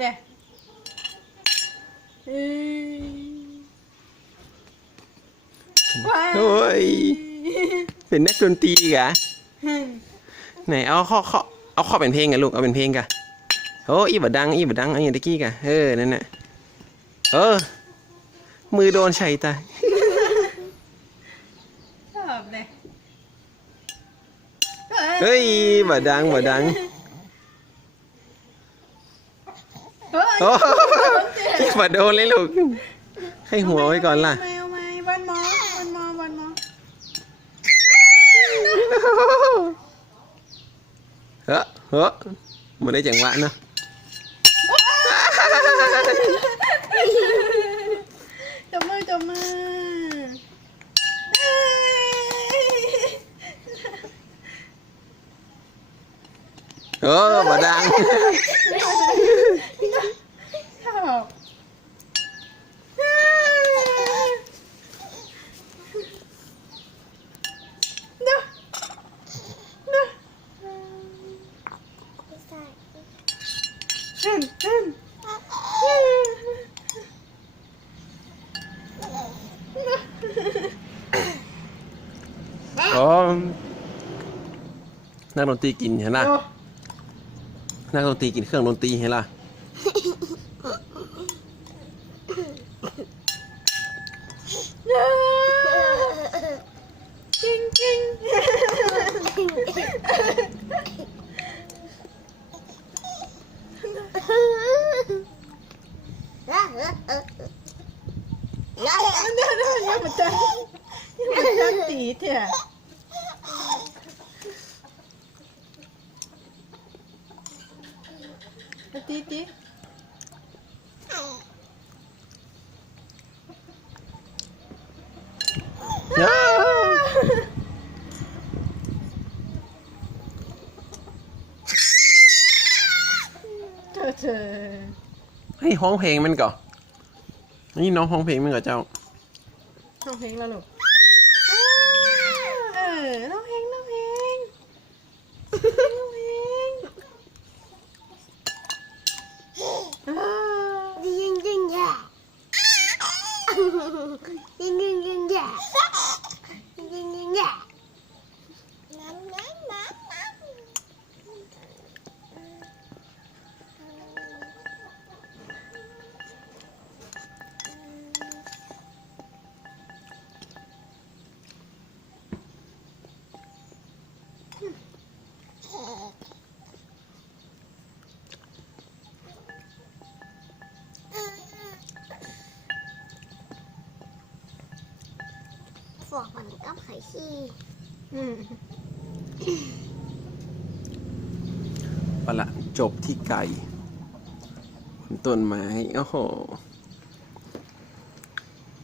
เด้โอ้ย เป็นนักดนตรีกะไหนเอาข้อข้อเอาข้อเป็นเพลงกันลูก เอาเป็นเพลงกะโอ้อีบดัง อีบดังเอาอย่างตะกี้กะเออ นั่นน่ะ เออ มือโดนใช่ตาชอบเลย เฮ้ยบดังบดัง เฮ้ยโอ้ยบดโดนเลยลูก ให้หัวไว้ก่อนล่ะเอาไหมเอาไหมวันหมอวันหมอวันหมอเฮ้อเฮ้อมาได้จังหวะเนาะจับมือจับมือเอ้ยเออบดดัง ชอบเอ้ยเด้อเด้อเห็นเห็น อ๋อนักดนตรีกินเห็นล่ะโอ้นักดนตรีกินเครื่องดนตรีเห็นล่ะจริงจริง เดี๋ยวเดี๋ยวอย่ามาจังอย่ามาจังตีเถอะตีตีเธอเธอให้ห้องเพลงมันก่อน นี่น้องห้องเพลงมันก่อนเจ้าร้องเพลงแล้วลูกเออร้องเพลงร้องเพลงร้องเพลงอ่าฝ อกมันกับไข่ขี้อืมปะละจบที่ไก่บนต้นไม้ โอ้โห